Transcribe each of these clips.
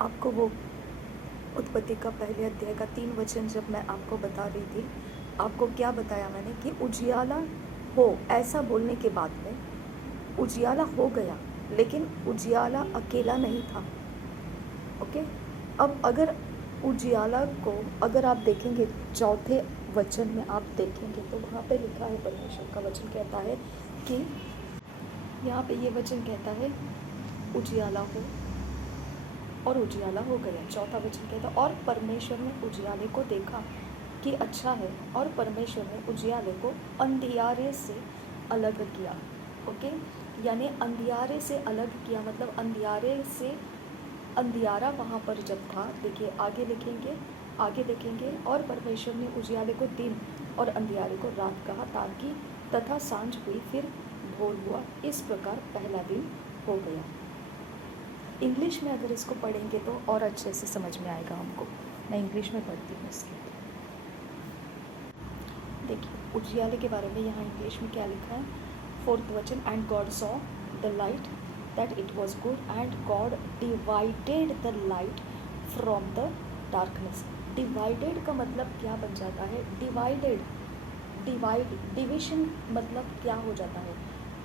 आपको वो उत्पत्ति का पहले अध्याय का 3 वचन जब मैं आपको बता रही थी, आपको क्या बताया मैंने कि उजियाला हो, ऐसा बोलने के बाद में उजियाला हो गया, लेकिन उजियाला अकेला नहीं था। ओके, अब अगर उजियाला को अगर आप देखेंगे चौथे वचन में आप देखेंगे तो वहाँ पे लिखा है, परमेश्वर का वचन कहता है कि यहाँ पे ये वचन कहता है उजियाला हो, और उजियाला हो गया। चौथा वचन कहता है और परमेश्वर ने उजियाले को देखा कि अच्छा है, और परमेश्वर ने उजियाले को अंधियारे से अलग किया। ओके, यानी अंधियारे से अलग किया मतलब अंधियारे से अंधियारा वहाँ पर जब था, देखिए आगे लिखेंगे, आगे देखेंगे, और परमेश्वर ने उजियाले को दिन और अंधियारे को रात कहा, ताकि तथा सांझ हुई, फिर भोर हुआ, इस प्रकार पहला दिन हो गया। इंग्लिश में अगर इसको पढ़ेंगे तो और अच्छे से समझ में आएगा हमको। मैं इंग्लिश में पढ़ती हूँ इसके। देखिए उजियाले के बारे में यहाँ इंग्लिश में क्या लिखा है, 4th वचन, and God saw the light that it was good, and God divided the light from the darkness. Divided का मतलब क्या बन जाता है, डिविजन मतलब क्या हो जाता है,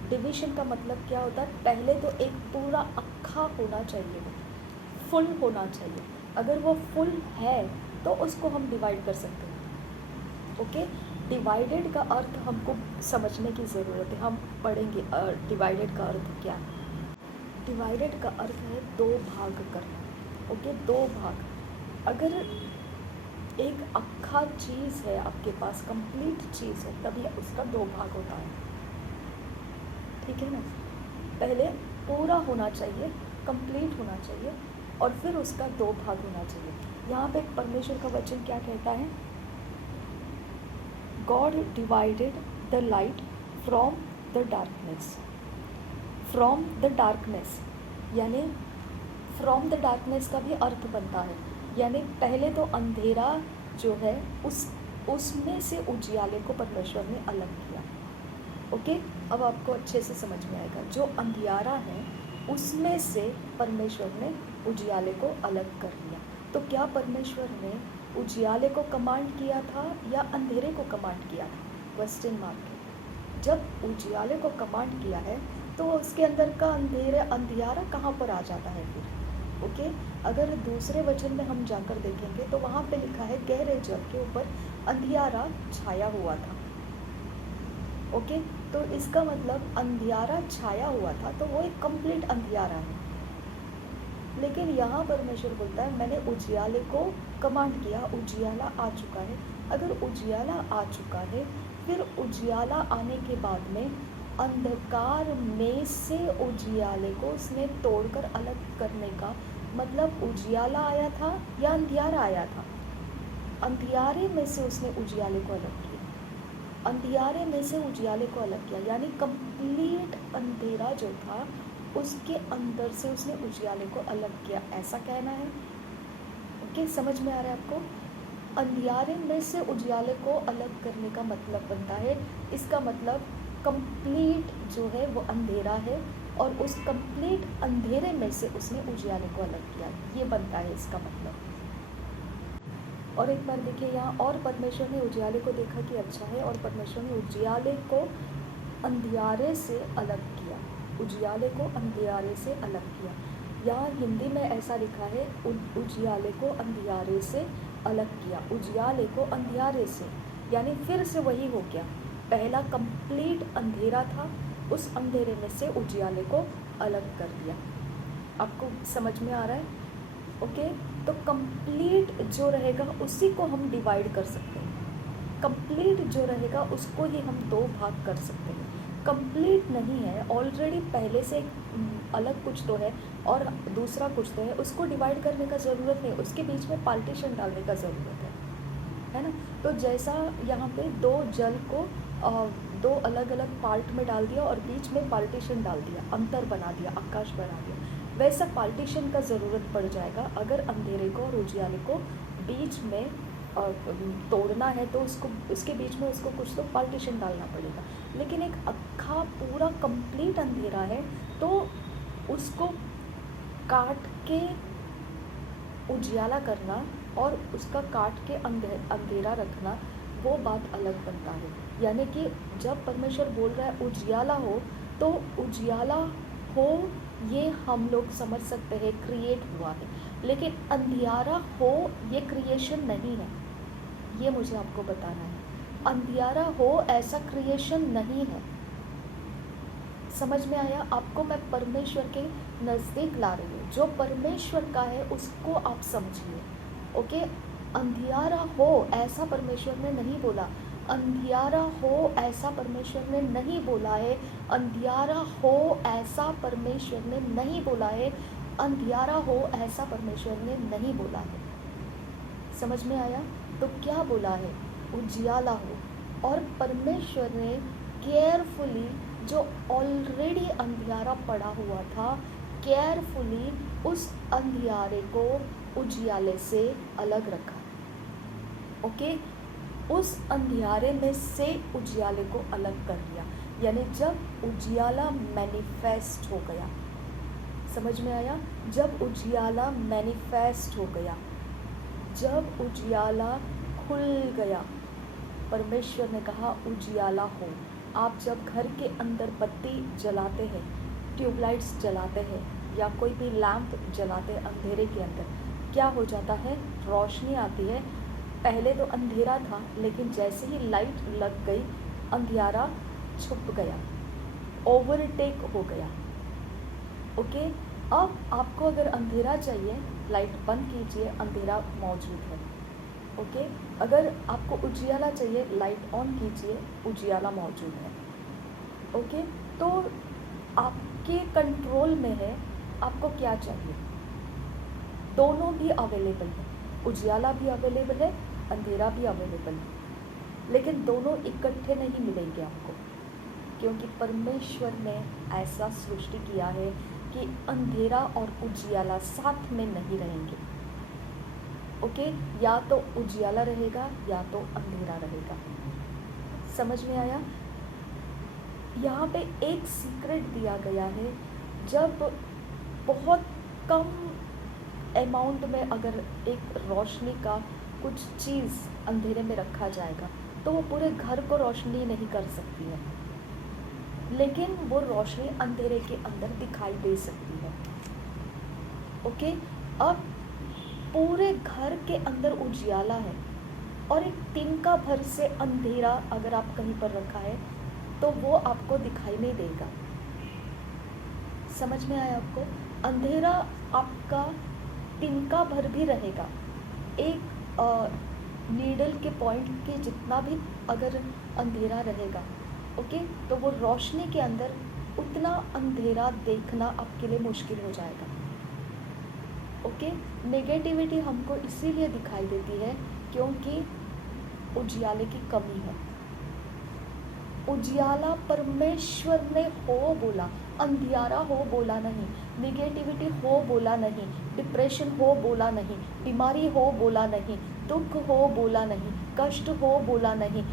डिविजन का मतलब क्या होता है, पहले तो एक पूरा अक्खा होना चाहिए, फुल होना चाहिए। अगर वो फुल है तो उसको हम डिवाइड कर सकते हैं। ओके, डिवाइडेड का अर्थ हमको समझने की ज़रूरत है, हम पढ़ेंगे डिवाइडेड का अर्थ क्या है। डिवाइडेड का अर्थ है दो भाग करना। ओके, दो भाग। अगर एक अक्खा चीज़ है आपके पास, कंप्लीट चीज़ है, तभी उसका दो भाग होता है। ठीक है ना, पहले पूरा होना चाहिए, कंप्लीट होना चाहिए, और फिर उसका दो भाग होना चाहिए। यहाँ पे परमेश्वर का वचन क्या कहता है, God divided the light from the darkness. From the darkness यानी फ्रॉम द डार्कनेस का भी अर्थ बनता है, यानी पहले तो अंधेरा जो है उसमें से उजियाले को परमेश्वर ने अलग किया। ओके, अब आपको अच्छे से समझ में आएगा। जो अंधियारा है उसमें से परमेश्वर ने उजियाले को अलग कर दिया। तो क्या परमेश्वर ने उजियाले को कमांड किया था या अंधेरे को कमांड किया था, क्वेश्चन मार्क है। जब उजियाले को कमांड किया है तो उसके अंदर का अंधियारा कहाँ पर आ जाता है फिर। ओके, अगर दूसरे वचन में हम जाकर देखेंगे तो वहाँ पे लिखा है गहरे जल के ऊपर अंधियारा छाया हुआ था। ओके, तो इसका मतलब अंधियारा छाया हुआ था, तो वो एक कंप्लीट अंधियारा है। लेकिन यहाँ परमेश्वर बोलता है मैंने उजियाले को कमांड किया, उजियाला आ चुका है। अगर उजियाला आ चुका है, फिर उजियाला आने के बाद में अंधकार में से उजियाले को उसने तोड़कर अलग करने का मतलब उजियाला आया था या अंधियारा आया था। अंधियारे में से उसने उजियाले को अलग किया, अंधियारे में से उजियाले को अलग किया, यानी कंप्लीट अंधेरा जो था उसके अंदर से उसने उजियाले को अलग किया, ऐसा कहना है। ओके, समझ में आ रहा है आपको। अंधियारे में से उजियाले को अलग करने का मतलब बनता है, इसका मतलब कंप्लीट जो है वो अंधेरा है, और उस कंप्लीट अंधेरे में से उसने उजियाले को अलग किया, ये बनता है इसका मतलब। और एक बार देखिए यहाँ, और परमेश्वर ने उजियाले को देखा कि अच्छा है, और परमेश्वर ने उजियाले को अंधियारे से अलग किया, उजियाले को अंधियारे से अलग किया। यहाँ हिंदी में ऐसा लिखा है उजियाले को अंधियारे से अलग किया, उजियाले को अंधियारे से, यानी फिर से वही हो गया। पहला कंप्लीट अंधेरा था, उस अंधेरे में से उजियाले को अलग कर दिया। आपको समझ में आ रहा है। ओके, तो कंप्लीट जो रहेगा उसी को हम डिवाइड कर सकते हैं, कंप्लीट जो रहेगा उसको ही हम दो भाग कर सकते हैं। कंप्लीट नहीं है, ऑलरेडी पहले से अलग कुछ तो है और दूसरा कुछ तो है, उसको डिवाइड करने का ज़रूरत नहीं, उसके बीच में पार्टीशन डालने का ज़रूरत है ना। तो जैसा यहाँ पे दो जल को दो अलग अलग पार्ट में डाल दिया और बीच में पार्टीशन डाल दिया, अंतर बना दिया, आकाश बना दिया, वैसा पार्टीशन का ज़रूरत पड़ जाएगा अगर अंधेरे को और उजियाले को बीच में तोड़ना है, तो उसको उसके बीच में उसको कुछ तो पार्टीशन डालना पड़ेगा। लेकिन एक अक्खा पूरा कंप्लीट अंधेरा है, तो उसको काट के उजियाला करना और उसका काट के अंधेरा रखना वो बात अलग बनता है। यानी कि जब परमेश्वर बोल रहा है उजियाला हो, तो उजियाला हो ये हम लोग समझ सकते हैं क्रिएट हुआ है, लेकिन अंधियारा हो ये क्रिएशन नहीं है। ये मुझे आपको बताना है, अंधियारा हो ऐसा क्रिएशन नहीं है। समझ में आया आपको? मैं परमेश्वर के नज़दीक ला रही हूँ, जो परमेश्वर का है उसको आप समझिए। ओके, अंधियारा हो ऐसा परमेश्वर ने नहीं बोला, अंधियारा हो ऐसा परमेश्वर ने नहीं बोला है, अंधियारा हो ऐसा परमेश्वर ने नहीं बोला है, अंधियारा हो ऐसा परमेश्वर ने नहीं बोला है। समझ में आया? तो क्या बोला है? उजियाला हो। और परमेश्वर ने केयरफुली जो ऑलरेडी अंधियारा पड़ा हुआ था, केयरफुली उस अंधियारे को उजियाले से अलग रखा। ओके, उस अंधियारे में से उजियाले को अलग कर दिया। यानी जब उजियाला मैनिफेस्ट हो गया, समझ में आया? जब उजियाला मैनिफेस्ट हो गया, जब उजियाला खुल गया, परमेश्वर ने कहा उजियाला हो। आप जब घर के अंदर बत्ती जलाते हैं, ट्यूबलाइट्स जलाते हैं या कोई भी लैंप जलाते हैं अंधेरे के अंदर, क्या हो जाता है? रोशनी आती है। पहले तो अंधेरा था, लेकिन जैसे ही लाइट लग गई अंधियारा छुप गया, ओवरटेक हो गया। ओके, अब आपको अगर अंधेरा चाहिए, लाइट बंद कीजिए, अंधेरा मौजूद है। ओके, अगर आपको उजियाला चाहिए, लाइट ऑन कीजिए, उजियाला मौजूद है। ओके, तो आपके कंट्रोल में है, आपको क्या चाहिए। दोनों भी अवेलेबल है, उजियाला भी अवेलेबल है, अंधेरा भी अवेलेबल है, लेकिन दोनों इकट्ठे नहीं मिलेंगे आपको, क्योंकि परमेश्वर ने ऐसा सृष्टि किया है कि अंधेरा और उजियाला साथ में नहीं रहेंगे। ओके, या तो उजियाला रहेगा या तो अंधेरा रहेगा। समझ में आया? यहाँ पे एक सीक्रेट दिया गया है, जब बहुत कम अमाउंट में अगर एक रोशनी का कुछ चीज़ अंधेरे में रखा जाएगा तो वो पूरे घर को रोशनी नहीं कर सकती है, लेकिन वो रोशनी अंधेरे के अंदर दिखाई दे सकती है। ओके, अब पूरे घर के अंदर उजियाला है और एक तिनका भर से अंधेरा अगर आप कहीं पर रखा है तो वो आपको दिखाई नहीं देगा। समझ में आया आपको? अंधेरा आपका तिनका भर भी रहेगा, एक नीडल के पॉइंट के जितना भी अगर अंधेरा रहेगा, ओके, तो वो रोशनी के अंदर उतना अंधेरा देखना आपके लिए मुश्किल हो जाएगा। ओके, नेगेटिविटी हमको इसीलिए दिखाई देती है क्योंकि उजियाले की कमी है। उजियाला परमेश्वर ने हो बोला, अंधियारा हो बोला नहीं, नेगेटिविटी हो बोला नहीं, डिप्रेशन हो बोला नहीं, बीमारी हो बोला नहीं, दुख हो बोला नहीं, कष्ट हो बोला नहीं,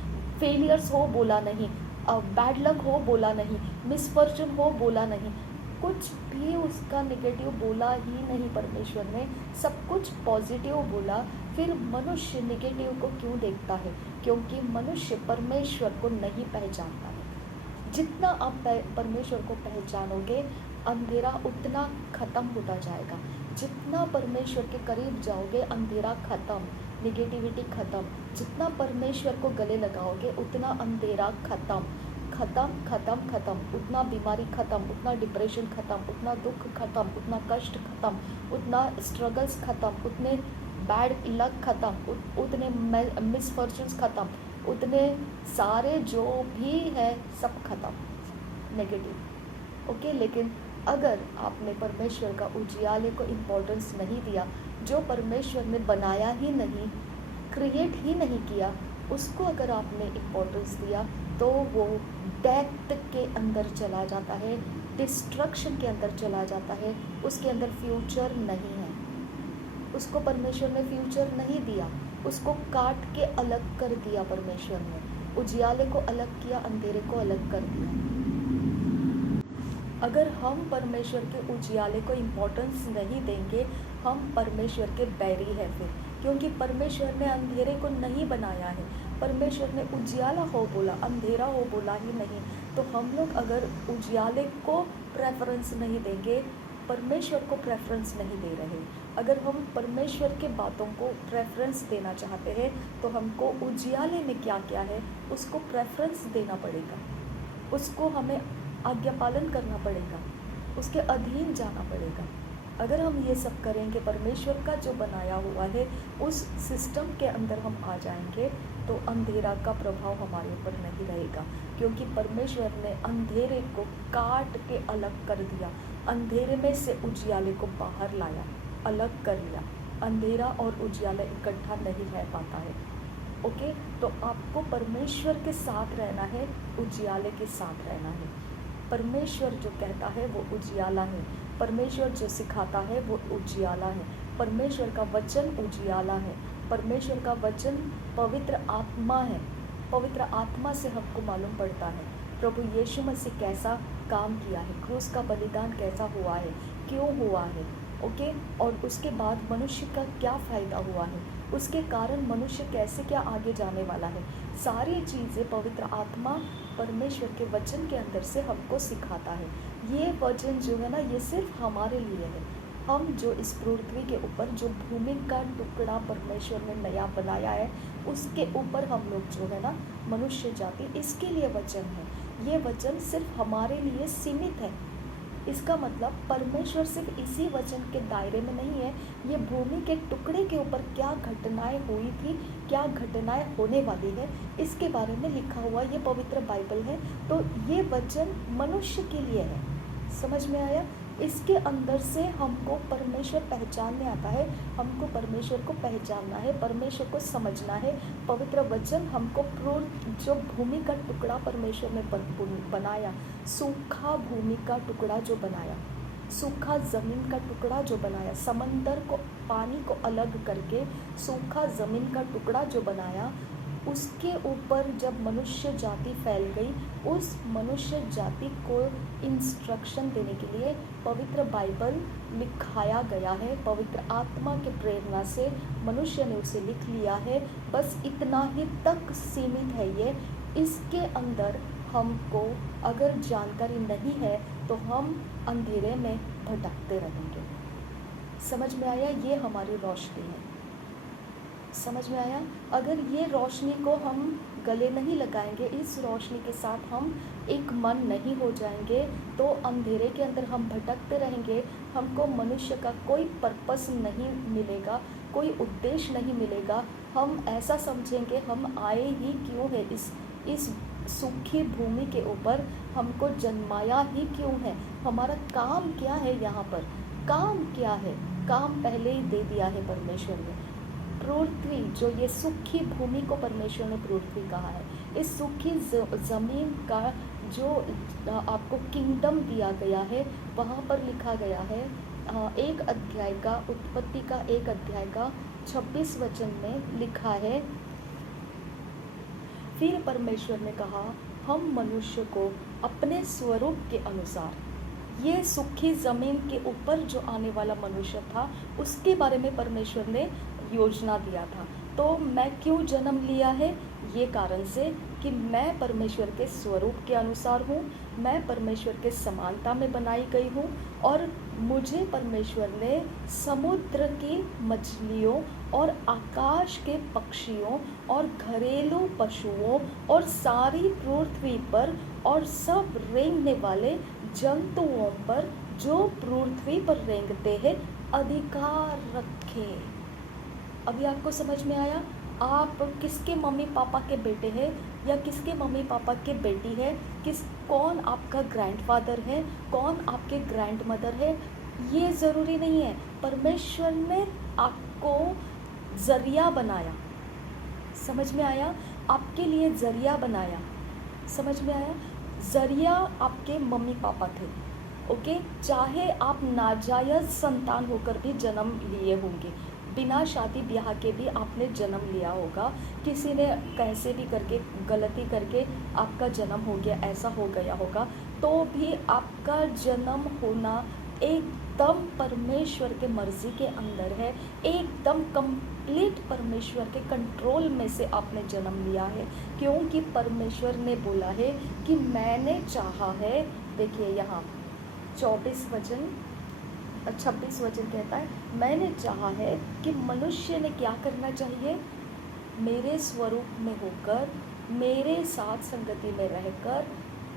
फेलियर्स हो बोला नहीं, बैड लक हो बोला नहीं, मिसफॉर्चून हो बोला नहीं, कुछ भी उसका नेगेटिव बोला ही नहीं परमेश्वर ने, सब कुछ पॉजिटिव बोला। फिर मनुष्य नेगेटिव को क्यों देखता है? क्योंकि मनुष्य परमेश्वर को नहीं पहचानता है। जितना आप परमेश्वर को पहचानोगे, अंधेरा उतना ख़त्म होता जाएगा। जितना परमेश्वर के करीब जाओगे, अंधेरा ख़त्म, नेगेटिविटी ख़त्म। जितना परमेश्वर को गले लगाओगे, उतना अंधेरा ख़त्म, ख़त्म ख़त्म ख़त्म, उतना बीमारी ख़त्म, उतना डिप्रेशन ख़त्म, उतना दुख ख़त्म, उतना कष्ट ख़त्म, उतना स्ट्रगल्स ख़त्म, उतने बैड लक ख़त्म, उतने मिसफॉर्चून्स ख़त्म, उतने सारे जो भी है सब ख़त्म, नेगेटिव। ओके, लेकिन अगर आपने परमेश्वर का उजियाले को इम्पोर्टेंस नहीं दिया, जो परमेश्वर ने बनाया ही नहीं, क्रिएट ही नहीं किया, उसको अगर आपने इम्पोर्टेंस दिया तो वो डेथ के अंदर चला जाता है, डिस्ट्रक्शन के अंदर चला जाता है, उसके अंदर फ्यूचर नहीं है। उसको परमेश्वर ने फ्यूचर नहीं दिया, उसको काट के अलग कर दिया परमेश्वर ने, उजियाले को अलग किया, अंधेरे को अलग कर दिया। अगर हम परमेश्वर के उजियाले को इम्पोर्टेंस नहीं देंगे, हम परमेश्वर के बैरी हैं फिर, क्योंकि परमेश्वर ने अंधेरे को नहीं बनाया है। परमेश्वर ने उजियाला हो बोला, अंधेरा हो बोला ही नहीं। तो हम लोग अगर उजियाले को प्रेफरेंस नहीं देंगे, परमेश्वर को प्रेफरेंस नहीं दे रहे। अगर हम परमेश्वर के बातों को प्रेफरेंस देना चाहते हैं तो हमको उजियाले में क्या क्या है उसको प्रेफरेंस देना पड़ेगा, उसको हमें आज्ञा पालन करना पड़ेगा, उसके अधीन जाना पड़ेगा। अगर हम ये सब करेंगे, परमेश्वर का जो बनाया हुआ है उस सिस्टम के अंदर हम आ जाएंगे, तो अंधेरा का प्रभाव हमारे ऊपर नहीं रहेगा, क्योंकि परमेश्वर ने अंधेरे को काट के अलग कर दिया, अंधेरे में से उजियाले को बाहर लाया, अलग कर लिया। अंधेरा और उजियाला इकट्ठा नहीं रह पाता है। ओके, तो आपको परमेश्वर के साथ रहना है, उजियाले के साथ रहना है। परमेश्वर जो कहता है वो उजियाला है, परमेश्वर जो सिखाता है वो उजियाला है, परमेश्वर का वचन उजियाला है, परमेश्वर का वचन पवित्र आत्मा है। पवित्र आत्मा से हमको मालूम पड़ता है प्रभु यीशु मसीह कैसा काम किया है, क्रूस का बलिदान कैसा हुआ है, क्यों हुआ है। ओके, और उसके बाद मनुष्य का क्या फ़ायदा हुआ है, उसके कारण मनुष्य कैसे क्या आगे जाने वाला है। सारी चीज़ें पवित्र आत्मा परमेश्वर के वचन के अंदर से हमको सिखाता है। ये वचन जो है ना, ये सिर्फ हमारे लिए है। हम जो इस पृथ्वी के ऊपर जो भूमि का टुकड़ा परमेश्वर ने नया बनाया है, उसके ऊपर हम लोग जो है ना, मनुष्य जाति, इसके लिए वचन है। ये वचन सिर्फ हमारे लिए सीमित है। इसका मतलब परमेश्वर सिर्फ इसी वचन के दायरे में नहीं है। ये भूमि के टुकड़े के ऊपर क्या घटनाएं हुई थी, क्या घटनाएं होने वाली है, इसके बारे में लिखा हुआ ये पवित्र बाइबल है। तो ये वचन मनुष्य के लिए है। समझ में आया? इसके अंदर से हमको परमेश्वर पहचानने आता है, हमको परमेश्वर को पहचानना है, परमेश्वर को समझना है। पवित्र वचन हमको जो भूमि का टुकड़ा परमेश्वर ने बनाया, सूखा भूमि का टुकड़ा जो बनाया, सूखा ज़मीन का टुकड़ा जो बनाया, समंदर को, पानी को अलग करके सूखा ज़मीन का टुकड़ा जो बनाया, उसके ऊपर जब मनुष्य जाति फैल गई, उस मनुष्य जाति को इंस्ट्रक्शन देने के लिए पवित्र बाइबल लिखाया गया है। पवित्र आत्मा के प्रेरणा से मनुष्य ने उसे लिख लिया है। बस इतना ही तक सीमित है ये। इसके अंदर हमको अगर जानकारी नहीं है तो हम अंधेरे में भटकते रहेंगे। समझ में आया? ये हमारी रोशनी है। समझ में आया? अगर ये रोशनी को हम गले नहीं लगाएंगे, इस रोशनी के साथ हम एक मन नहीं हो जाएंगे, तो अंधेरे के अंदर हम भटकते रहेंगे। हमको मनुष्य का कोई पर्पस नहीं मिलेगा, कोई उद्देश्य नहीं मिलेगा। हम ऐसा समझेंगे हम आए ही क्यों है इस सूखी भूमि के ऊपर, हमको जन्माया ही क्यों है, हमारा काम क्या है यहाँ पर, काम क्या है। काम पहले ही दे दिया है परमेश्वर ने। पृथ्वी, जो ये सूखी भूमि को परमेश्वर ने पृथ्वी कहा है, इस सूखी ज़मीन का जो आपको किंगडम दिया गया है, वहाँ पर लिखा गया है एक अध्याय का, उत्पत्ति का 1 अध्याय का 26 वचन में लिखा है, फिर परमेश्वर ने कहा हम मनुष्य को अपने स्वरूप के अनुसार। ये सूखी ज़मीन के ऊपर जो आने वाला मनुष्य था, उसके बारे में परमेश्वर ने योजना दिया था। तो मैं क्यों जन्म लिया है? ये कारण से कि मैं परमेश्वर के स्वरूप के अनुसार हूँ, मैं परमेश्वर के समानता में बनाई गई हूँ, और मुझे परमेश्वर ने समुद्र की मछलियों और आकाश के पक्षियों और घरेलू पशुओं और सारी पृथ्वी पर और सब रेंगने वाले जंतुओं पर जो पृथ्वी पर रेंगते हैं अधिकार रखे। अभी आपको समझ में आया? आप किसके मम्मी पापा के बेटे हैं या किसके मम्मी पापा के बेटी है, कौन आपका ग्रैंडफादर है, कौन आपके ग्रैंड मदर है, ये ज़रूरी नहीं है। परमेश्वर ने आपको ज़रिया बनाया। समझ में आया? आपके लिए ज़रिया बनाया। समझ में आया? ज़रिया आपके मम्मी पापा थे। ओके, चाहे आप नाजायज़ संतान होकर भी जन्म लिए होंगे, बिना शादी ब्याह के भी आपने जन्म लिया होगा, किसी ने कैसे भी करके गलती करके आपका जन्म हो गया, ऐसा हो गया होगा, तो भी आपका जन्म होना एकदम परमेश्वर के मर्जी के अंदर है, एकदम कंप्लीट परमेश्वर के कंट्रोल में से आपने जन्म लिया है, क्योंकि परमेश्वर ने बोला है कि मैंने चाहा है। देखिए यहाँ 26 वचन कहता है, मैंने चाहा है कि मनुष्य ने क्या करना चाहिए, मेरे स्वरूप में होकर, मेरे साथ संगति में रहकर,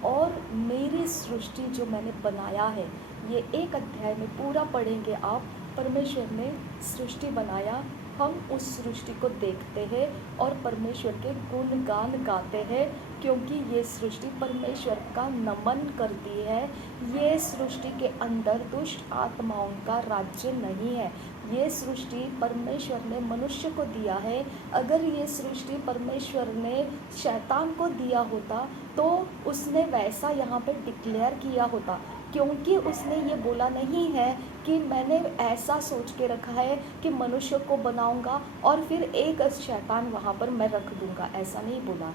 और मेरी सृष्टि जो मैंने बनाया है, ये एक अध्याय में पूरा पढ़ेंगे आप। परमेश्वर ने सृष्टि बनाया, हम उस सृष्टि को देखते हैं और परमेश्वर के गुणगान गाते हैं, क्योंकि ये सृष्टि परमेश्वर का नमन करती है। ये सृष्टि के अंदर दुष्ट आत्माओं का राज्य नहीं है। ये सृष्टि परमेश्वर ने मनुष्य को दिया है। अगर ये सृष्टि परमेश्वर ने शैतान को दिया होता तो उसने वैसा यहाँ पे डिक्लेयर किया होता, क्योंकि उसने ये बोला नहीं है कि मैंने ऐसा सोच के रखा है कि मनुष्य को बनाऊंगा और फिर एक शैतान वहाँ पर मैं रख दूंगा, ऐसा नहीं बोला।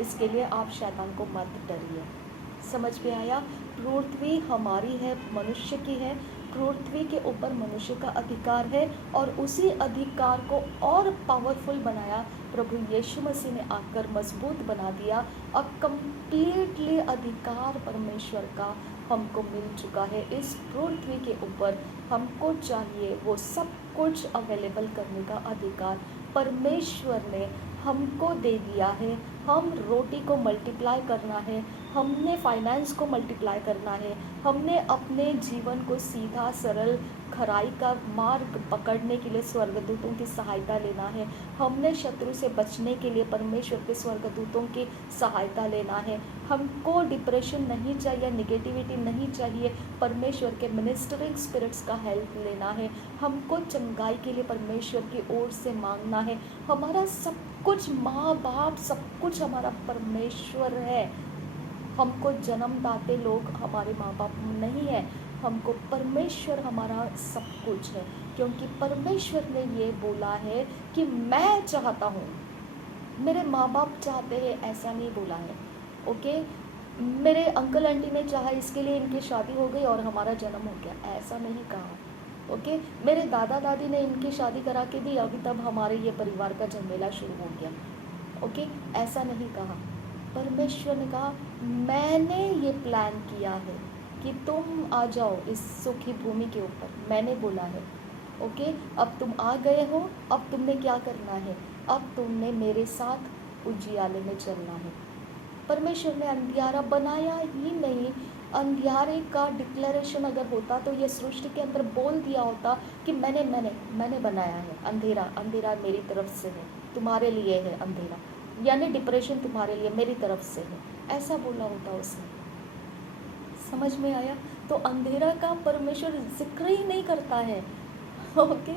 इसके लिए आप शैतान को मत डरिए। समझ में आया? पृथ्वी हमारी है, मनुष्य की है। पृथ्वी के ऊपर मनुष्य का अधिकार है और उसी अधिकार को और पावरफुल बनाया प्रभु यीशु मसीह ने आकर मजबूत बना दिया। अब कंप्लीटली अधिकार परमेश्वर का हमको मिल चुका है इस पृथ्वी के ऊपर। हमको चाहिए वो सब कुछ अवेलेबल करने का अधिकार परमेश्वर ने हमको दे दिया है। हम रोटी को मल्टीप्लाई करना है, हमने फाइनेंस को मल्टीप्लाई करना है, हमने अपने जीवन को सीधा सरल खराई का मार्ग पकड़ने के लिए स्वर्गदूतों की सहायता लेना है, हमने शत्रु से बचने के लिए परमेश्वर के स्वर्गदूतों की सहायता लेना है। हमको डिप्रेशन नहीं चाहिए, निगेटिविटी नहीं चाहिए, परमेश्वर के मिनिस्टरिंग स्पिरिट्स का हेल्प लेना है। हमको चंगाई के लिए परमेश्वर की ओर से मांगना है। हमारा सब कुछ, माँ बाप सब कुछ हमारा परमेश्वर है। हमको जन्मदाते लोग हमारे माँ बाप नहीं है, हमको परमेश्वर हमारा सब कुछ है, क्योंकि परमेश्वर ने ये बोला है कि मैं चाहता हूँ। मेरे माँ बाप चाहते हैं ऐसा नहीं बोला है। ओके, मेरे अंकल आंटी ने चाहा इसके लिए इनकी शादी हो गई और हमारा जन्म हो गया, ऐसा नहीं कहा। ओके, मेरे दादा दादी ने इनकी शादी करा के दी, अभी तब हमारे ये परिवार का झमेला शुरू हो गया। ओके, ऐसा नहीं कहा। परमेश्वर ने कहा मैंने ये प्लान किया है कि तुम आ जाओ इस सुखी भूमि के ऊपर, मैंने बोला है। ओके, अब तुम आ गए हो, अब तुमने क्या करना है, अब तुमने मेरे साथ उजियाले में चलना है। परमेश्वर ने अंधियारा बनाया ही नहीं, अंधियारे का डिक्लेरेशन अगर होता तो ये सृष्टि के अंदर बोल दिया होता कि मैंने बनाया है अंधेरा, अंधेरा मेरी तरफ से है, तुम्हारे लिए है अंधेरा, यानी डिप्रेशन तुम्हारे लिए मेरी तरफ से है, ऐसा बोला होता उसने। समझ में आया? तो अंधेरा का परमेश्वर जिक्र ही नहीं करता है। ओके,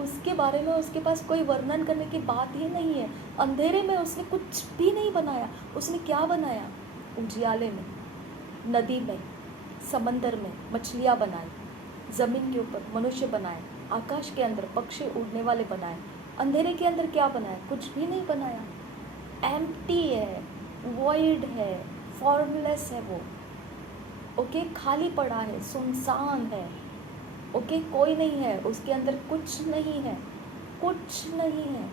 उसके बारे में उसके पास कोई वर्णन करने की बात ही नहीं है। अंधेरे में उसने कुछ भी नहीं बनाया। उसने क्या बनाया? उजियाले में, नदी में, समंदर में मछलियाँ बनाई, ज़मीन के ऊपर मनुष्य बनाए, आकाश के अंदर पक्षी उड़ने वाले बनाए। अंधेरे के अंदर क्या बनाया? कुछ भी नहीं बनाया। एम्प्टी है, वॉइड है, फॉर्मलेस है वो। ओके, खाली पड़ा है, सुनसान है। ओके, कोई नहीं है उसके अंदर, कुछ नहीं है, कुछ नहीं है।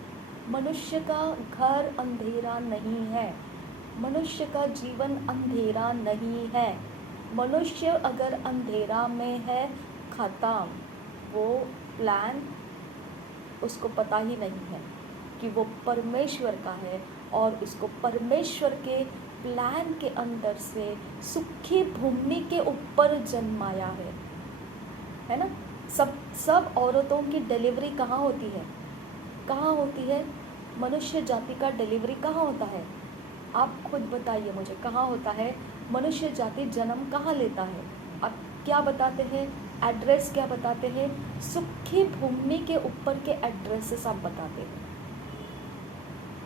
मनुष्य का घर अंधेरा नहीं है, मनुष्य का जीवन अंधेरा नहीं है। मनुष्य अगर अंधेरा में है, खत्म। वो प्लान उसको पता ही नहीं है कि वो परमेश्वर का है और उसको परमेश्वर के प्लान के अंदर से सुखी भूमि के ऊपर जन्माया है ना। सब औरतों की डिलीवरी कहाँ होती है? कहाँ होती है? मनुष्य जाति का डिलीवरी कहाँ होता है? आप खुद बताइए मुझे, कहाँ होता है? मनुष्य जाति जन्म कहाँ लेता है? आप क्या बताते हैं? एड्रेस क्या बताते हैं? सुखी भूमि के ऊपर के एड्रेसेस आप बताते हैं।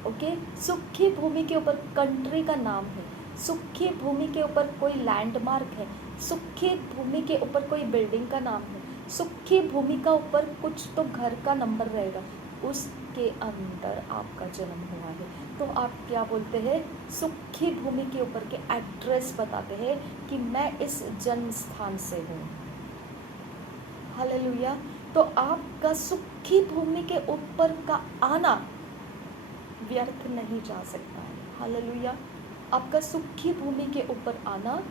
ओके, सुखी भूमि के ऊपर कंट्री का नाम है, सुखी भूमि के ऊपर कोई लैंडमार्क है, सुखी भूमि के ऊपर कोई बिल्डिंग का नाम है, सुखी भूमि का ऊपर कुछ तो घर का नंबर रहेगा। उसके अंदर आपका जन्म हुआ है। तो आप क्या बोलते हैं, सुखी भूमि के ऊपर के एड्रेस बताते हैं कि मैं इस जन्म स्थान से हूँ। हालेलुया। तो आपका सुखी भूमि के ऊपर का आना व्यर्थ नहीं जा सकता है। हालेलुया। आपका सुखी भूमि के ऊपर आना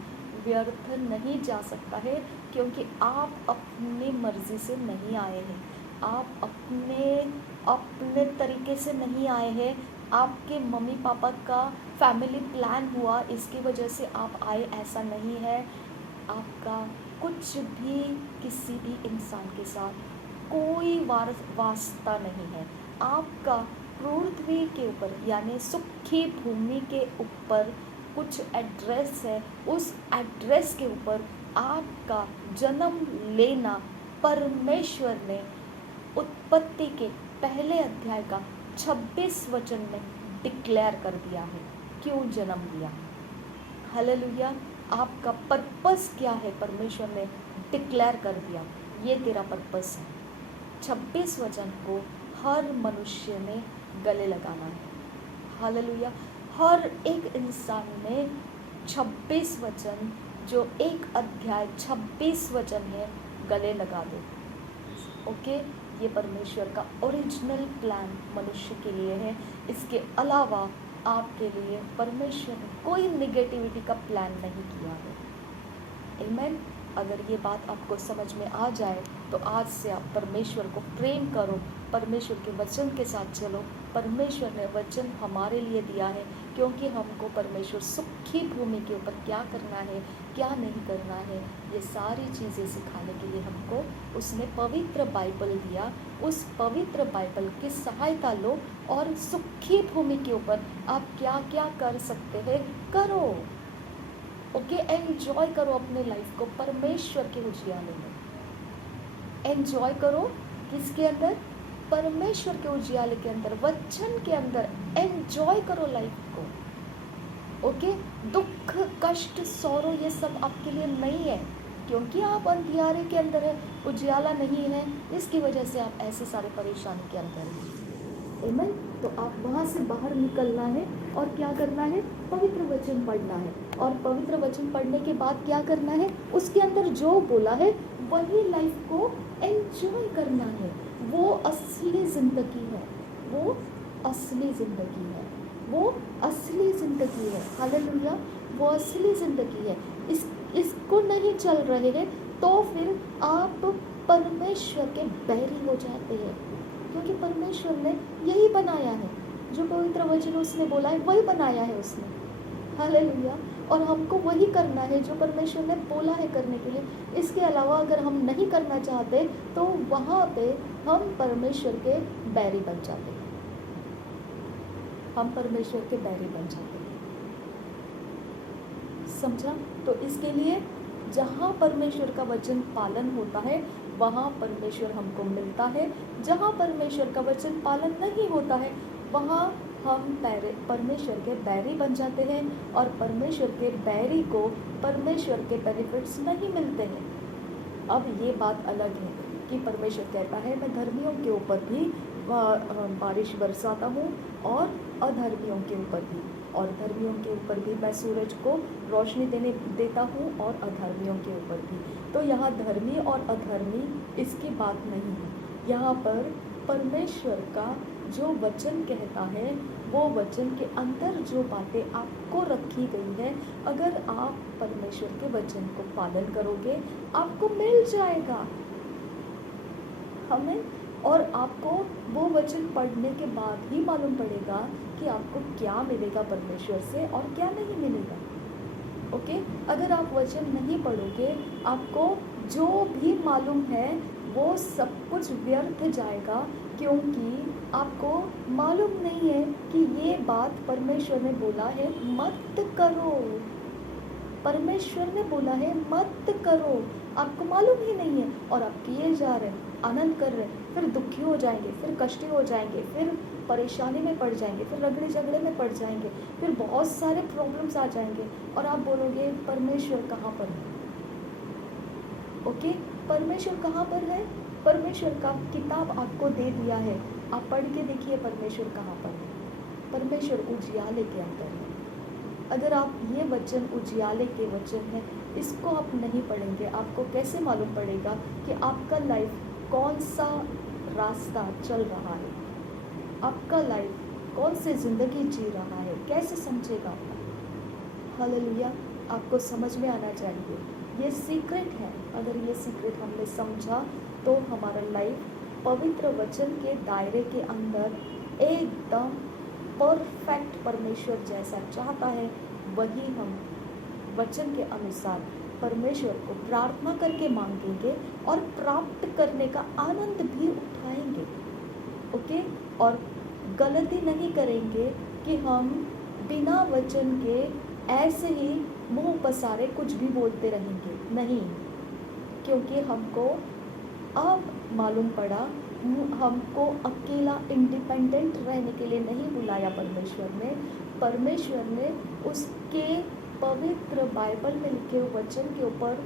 व्यर्थ नहीं जा सकता है, क्योंकि आप अपनी मर्जी से नहीं आए हैं, आप अपने तरीके से नहीं आए हैं, आपके मम्मी पापा का फैमिली प्लान हुआ इसकी वजह से आप आए, ऐसा नहीं है। आपका कुछ भी किसी भी इंसान के साथ कोई वास्ता नहीं है। आपका पृथ्वी के ऊपर यानी सुखी भूमि के ऊपर कुछ एड्रेस है, उस एड्रेस के ऊपर आपका जन्म लेना परमेश्वर ने उत्पत्ति के पहले अध्याय का 26 वचन में डिक्लेयर कर दिया है, क्यों जन्म लिया। हालेलुया। आपका पर्पस क्या है, परमेश्वर ने डिक्लेयर कर दिया, ये तेरा पर्पस है। 26 वचन को हर मनुष्य ने गले लगाना है। हालेलुया। हर एक इंसान ने 26 वचन, जो एक अध्याय 26 वचन है, गले लगा दो। ओके, ये परमेश्वर का ओरिजिनल प्लान मनुष्य के लिए है। इसके अलावा आपके लिए परमेश्वर ने कोई निगेटिविटी का प्लान नहीं किया है। आमीन। अगर ये बात आपको समझ में आ जाए तो आज से आप परमेश्वर को प्रेम करो, परमेश्वर के वचन के साथ चलो। परमेश्वर ने वचन हमारे लिए दिया है, क्योंकि हमको परमेश्वर सुखी भूमि के ऊपर क्या करना है, क्या नहीं करना है, ये सारी चीज़ें सिखाने के लिए हमको उसने पवित्र बाइबल दिया। उस पवित्र बाइबल की सहायता लो और सुखी भूमि के ऊपर आप क्या क्या कर सकते हैं करो। ओके, एंजॉय करो अपने लाइफ को परमेश्वर के उजियाले में। एंजॉय करो किसके अंदर, परमेश्वर के उजियाले के अंदर, वचन के अंदर एंजॉय करो लाइफ को। ओके, दुख कष्ट सौरो ये सब आपके लिए नहीं है, क्योंकि आप अंधियारे के अंदर है, उजियाला नहीं है, इसकी वजह से आप ऐसे सारे परेशानी के अंदर हैं। आमीन। तो आप वहाँ से बाहर निकलना है और क्या करना है, पवित्र वचन पढ़ना है, और पवित्र वचन पढ़ने के बाद क्या करना है, उसके अंदर जो बोला है वही लाइफ को एंजॉय करना है। वो असली ज़िंदगी है, वो असली ज़िंदगी है, वो असली ज़िंदगी है। हालेलुया। वो असली ज़िंदगी है। इसको नहीं चल रहे हैं तो फिर आप परमेश्वर के बैरी हो जाते हैं, क्योंकि परमेश्वर ने यही बनाया है, जो पवित्र वचन उसने बोला है वही बनाया है उसने। हालेलुया। और हमको वही करना है जो परमेश्वर ने बोला है करने के लिए। इसके अलावा अगर हम नहीं करना चाहते तो वहाँ पे हम परमेश्वर के बैरी बन जाते हैं, हम परमेश्वर के बैरी बन जाते हैं। समझा। तो इसके लिए जहाँ परमेश्वर का वचन पालन होता है वहाँ परमेश्वर हमको मिलता है, जहाँ परमेश्वर का वचन पालन नहीं होता है वहाँ हम परमेश्वर के बैरी बन जाते हैं, और परमेश्वर के बैरी को परमेश्वर के बेनिफिट्स नहीं मिलते हैं। अब ये बात अलग है कि परमेश्वर कहता है मैं धर्मियों के ऊपर भी बारिश बरसाता हूँ और अधर्मियों के ऊपर भी, और धर्मियों के ऊपर भी मैं सूरज को रोशनी देता हूँ और अधर्मियों के ऊपर भी। तो यहाँ धर्मी और अधर्मी इसकी बात नहीं है, यहाँ पर परमेश्वर का जो वचन कहता है वो वचन के अंदर जो बातें आपको रखी गई है, अगर आप परमेश्वर के वचन को पालन करोगे आपको मिल जाएगा। हमें और आपको वो वचन पढ़ने के बाद ही मालूम पड़ेगा कि आपको क्या मिलेगा परमेश्वर से और क्या नहीं मिलेगा। ओके, अगर आप वचन नहीं पढ़ोगे आपको जो भी मालूम है वो सब कुछ व्यर्थ जाएगा, क्योंकि आपको मालूम नहीं है कि ये बात परमेश्वर ने बोला है मत करो, परमेश्वर ने बोला है मत करो, आपको मालूम ही नहीं है और आप किए जा रहे हैं, आनंद कर रहे हैं, फिर दुखी हो जाएंगे, फिर कष्टी हो जाएंगे, फिर परेशानी में पड़ जाएंगे, फिर रगड़े झगड़े में पड़ जाएंगे, फिर बहुत सारे प्रॉब्लम्स आ जाएंगे और आप बोलोगे परमेश्वर कहाँ पर है। ओके, परमेश्वर कहाँ पर है? परमेश्वर का किताब आपको दे दिया है, आप पढ़ के देखिए परमेश्वर कहाँ पर है। परमेश्वर उजियाले के अंदर है। अगर आप ये वचन उजियाले के वचन है, इसको आप नहीं पढ़ेंगे, आपको कैसे मालूम पड़ेगा कि आपका लाइफ कौन सा रास्ता चल रहा है, आपका लाइफ कौन से ज़िंदगी जी रहा है, कैसे समझेगा। हालेलुया, आपको समझ में आना चाहिए। ये सीक्रेट है। अगर ये सीक्रेट हमने समझा तो हमारा लाइफ पवित्र वचन के दायरे के अंदर एकदम परफेक्ट परमेश्वर जैसा चाहता है वही हम वचन के अनुसार परमेश्वर को प्रार्थना करके मांगेंगे और प्राप्त करने का आनंद भी उठाएंगे। ओके, और गलती नहीं करेंगे कि हम बिना वचन के ऐसे ही मुंह पसारे कुछ भी बोलते रहेंगे, नहीं। क्योंकि हमको अब मालूम पड़ा, हमको अकेला इंडिपेंडेंट रहने के लिए नहीं बुलाया परमेश्वर ने उसके पवित्र बाइबल में लिखे हुए वचन के ऊपर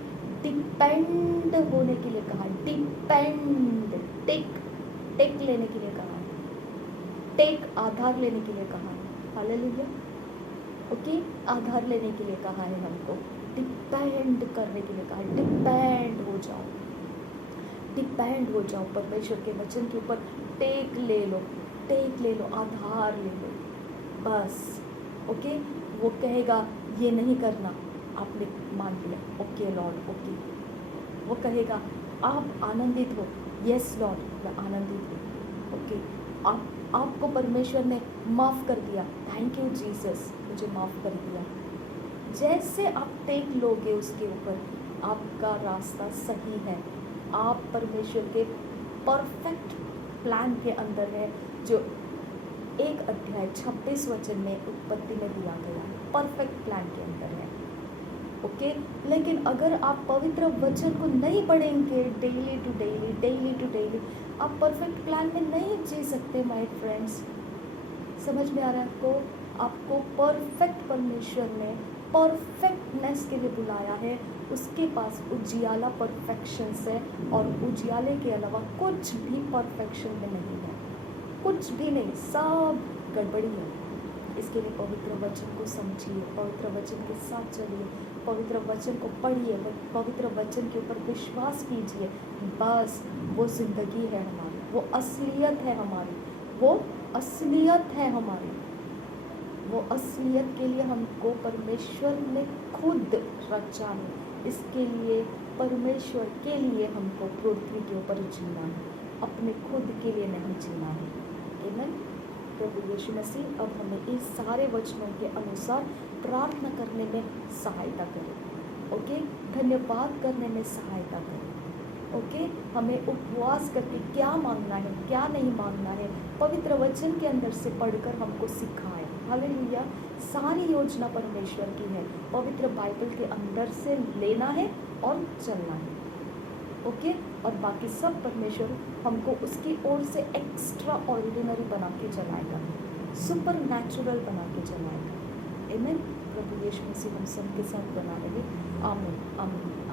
डिपेंड होने के लिए कहा। डिपेंड, टेक लेने के लिए कहा, टेक आधार लेने के लिए कहा है। हालेलुया, ओके, आधार लेने के लिए कहा है, हमको डिपेंड करने के लिए कहा है। डिपेंड हो जाओ परमेश्वर के वचन के ऊपर। टेक ले लो, आधार ले लो, बस। ओके, वो कहेगा ये नहीं करना, आपने मान लिया, ओके लॉर्ड, ओके। वो कहेगा आप आनंदित हो, यस लॉर्ड, मैं आनंदित हूँ, ओके। आपको परमेश्वर ने माफ़ कर दिया, थैंक यू जीसस, मुझे माफ़ कर दिया। जैसे आप टेक लोगे उसके ऊपर, आपका रास्ता सही है। आप परमेश्वर के परफेक्ट प्लान के अंदर है, जो 1 अध्याय 26 वचन में उत्पत्ति में दिया गया है, परफेक्ट प्लान के अंदर है। ओके, लेकिन अगर आप पवित्र वचन को नहीं पढ़ेंगे डेली टू डेली, आप परफेक्ट प्लान में नहीं जी सकते माय फ्रेंड्स। समझ में आ रहा है आपको परफेक्ट परमेश्वर ने परफेक्टनेस के लिए बुलाया है। उसके पास उजियाला परफेक्शंस है, और उजियाले के अलावा कुछ भी परफेक्शन में नहीं है, कुछ भी नहीं, सब गड़बड़ी है। इसके लिए पवित्र वचन को समझिए, पवित्र वचन के साथ चलिए, पवित्र वचन को पढ़िए, पवित्र वचन के ऊपर विश्वास कीजिए। बस वो ज़िंदगी है हमारी, वो असलियत है हमारी, वो असलियत है हमारी। वो असलियत के लिए हमको परमेश्वर ने खुद रचा है। इसके लिए परमेश्वर के लिए हमको पृथ्वी के ऊपर जीना है, अपने खुद के लिए नहीं जीना है। आमीन। प्रभु यीशु मसीह अब हमें इस सारे वचनों के अनुसार प्रार्थना करने में सहायता करें। ओके, धन्यवाद करने में सहायता करें। ओके, हमें उपवास करके क्या मांगना है, क्या नहीं मांगना है, पवित्र वचन के अंदर से पढ़कर हमको सिखाए। हालेलुया, सारी योजना परमेश्वर की है, पवित्र बाइबल के अंदर से लेना है और चलना है। ओके, और बाकी सब परमेश्वर हमको उसकी ओर से एक्स्ट्रा ऑर्डिनरी बना के चलाएगा, सुपर नेचुरल बना के चलाएगा। आमीन। प्रभु यीशु मसीह हम सब के साथ बना रहे। आमीन, आमीन।